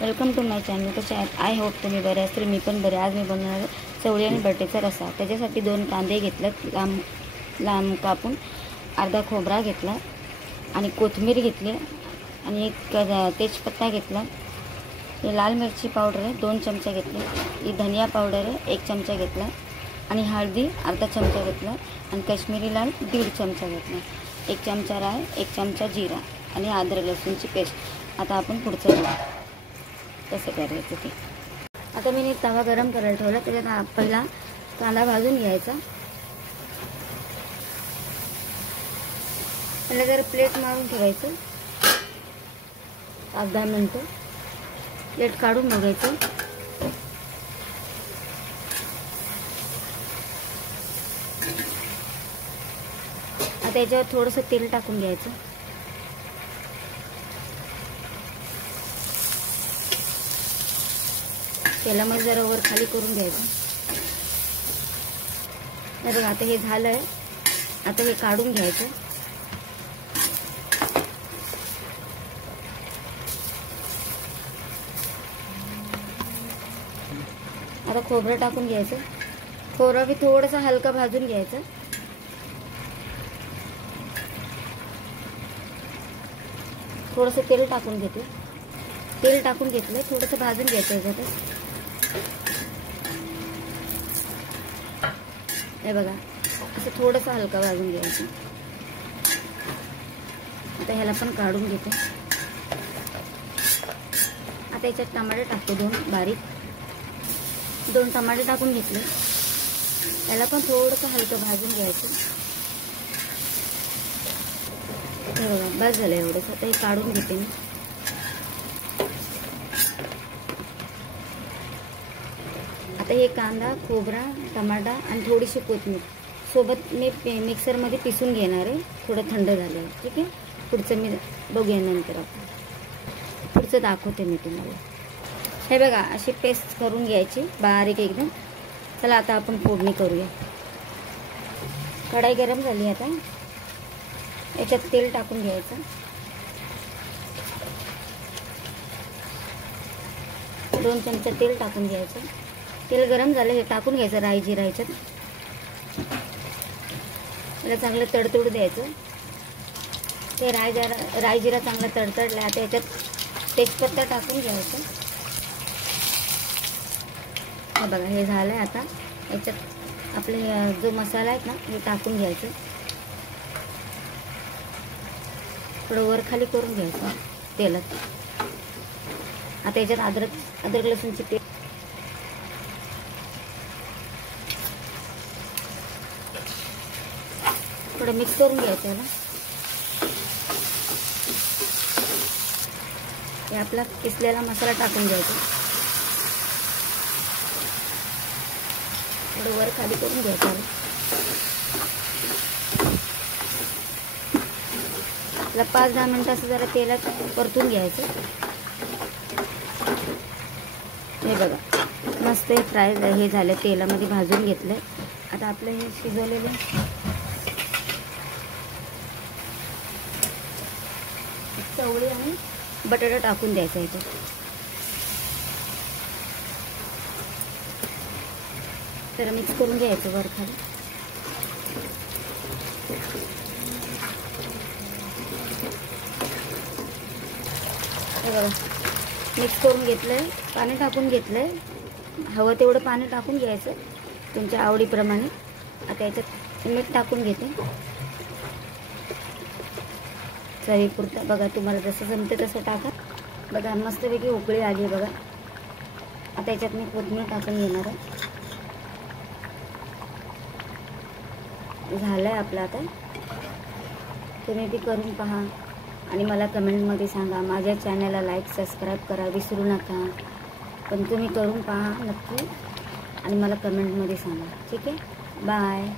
Welcome to my channel. कसे आहात? I hope तुम्ही बरे असतील. मी पण बरे. आज मी बनवणार आहे चवळी आणि बटाट्याचा रस्सा. त्याच्यासाठी 2 कांदे घेतलेत लांब लांब कापून, अर्धा खोबरा घेतला आणि कोथिंबीर घेतली आणि एक तेजपत्ता घेतला. हे लाल मिरची पावडर आहे 2 चमचे घेतले. ही धनिया पावडर आहे 1 चमचा घेतला आणि हळदी अर्धा चमचा घेतला आणि काश्मीरी लाल 1.5 चमचा घेतला. 1 चमचा राई, 1 चमचा जिरा आणि अद्रक लसूणची पेस्ट. आता आपण पुढचं बघू कसं करायचं ते. आता मी तवा गरम करायला ठेवला. त्याच्यात पहिला कांदा भाजून घ्यायचा. पहिला जरा प्लेट मारून ठेवायचं 5-10 मिनटं. प्लेट काढून बघायचं. आता याच्यावर थोडंसं तेल टाकून घ्यायचं. तेलामध्ये जरा वर खाली करून घ्यायचं. बघा आता हे झालंय. आता हे काढून घ्यायचं. आता खोबरं टाकून घ्यायचं. खोबरं बी थोडंसं हलकं भाजून घ्यायचं. थोडंसं तेल टाकून घेते. तेल टाकून घेतलं, थोडंसं भाजून घ्यायचं याच्यात. हे बघा असं थोडंसं हलका भाजून घ्यायचं. आता ह्याला पण काढून घेते. आता याच्यात टमाटे टाकते 2 बारीक. 2 टमाटे टाकून घेतले. त्याला पण थोडंसं हलकं भाजून घ्यायचं. हे बघा बस झालं एवढंच. आता हे काढून घेते मी. आता हे कांदा, खोबरा, टमाटा आणि थोडीशी कोथिंबीर सोबत मी मिक्सरमध्ये पिसून घेणार आहे. थोडं थंड झालं. ठीक आहे. पुढचं मी बघूया नंतर. आपण पुढचं दाखवते मी तुम्हाला. हे बघा अशी पेस्ट करून घ्यायची बारीक एकदम. चला आता आपण फोडणी करूया. कढाई गरम झाली. आता याच्यात तेल टाकून घ्यायचं. 2 चमचे तेल टाकून घ्यायचं. तेल गरम झालं. हे टाकून घ्यायचं राई जिरा याच्यात. त्याला चांगलं तडतडू द्यायचं. ते राई जिरा चांगला तडतडला. आता याच्यात तेजपत्ता टाकून घ्यायचं. हे बघा हे झालंय. आता याच्यात आपले जो मसाला आहे ना हे टाकून घ्यायचं. थोडं वर खाली करून घ्यायचं तेलात. आता याच्यात अद्रक लसूणची पेस्ट. थोडं मिक्स करून घ्यायचं याला. हे आपला किसलेला मसाला टाकून घ्यायचा. थोडं वर खाली करून घ्यायचं. आपला 5-10 मिनिटं असं जरा तेलात परतून घ्यायचं. हे बघा मस्त फ्राय हे झालं. तेलामध्ये भाजून घेतलं. आता आपलं हे शिजवलेलं चवळी आणि बटाटा टाकून द्यायचा इथे. तर मिक्स करून घ्यायचं वर खाली. हे बघा मिक्स करून घेतलंय. पाणी टाकून घेतलंय. हवं तेवढं पाणी टाकून घ्यायचं तुमच्या आवडीप्रमाणे. आता याच्यात मीठ टाकून घेते चवीपुरतं. बघा तुम्हाला जसं जमते तसं टाका. बघा मस्तपैकी उकळी आली बघा. आता याच्यात मी कोथिंबीर टाकून घेणार आहे. झालंय आपलं. आता तुम्ही ती करून पहा आणि मला कमेंटमध्ये सांगा. माझ्या चॅनलला लाईक सबस्क्राईब करा विसरू नका. पण तुम्ही करून पहा नक्की आणि मला कमेंटमध्ये सांगा. ठीक आहे. बाय.